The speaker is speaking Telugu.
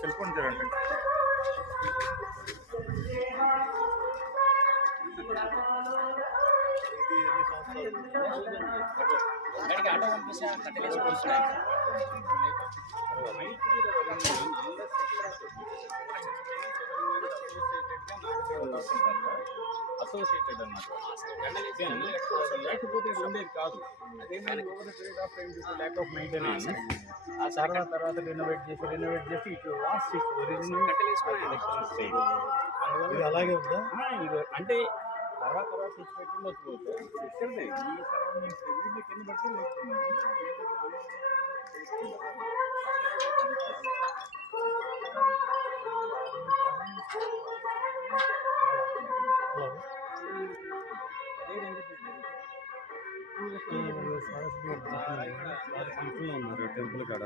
సెల్ ఫోన్ చూడండి. ఆటో పంపిస్తే కట్టలేసి అసోసియేటెడ్ అన్నమాట. లేకపోతే ఉండేది కాదు. అదేమైనా over the period of time due lack of maintenance ఆ తర్వాత రెనోవేట్ చేసి ఇట్లా లాస్ట్ ఒరిజినల్ ఇది అలాగే ఉందా? ఇది అంటే తర్వాత తెచ్చి పెట్టిండొచ్చు. ఇక్కడనే ఈ సరౌండింగ్స్ వీటి కింద బట్టి ఉన్నారు టెంపుల్ కాడ.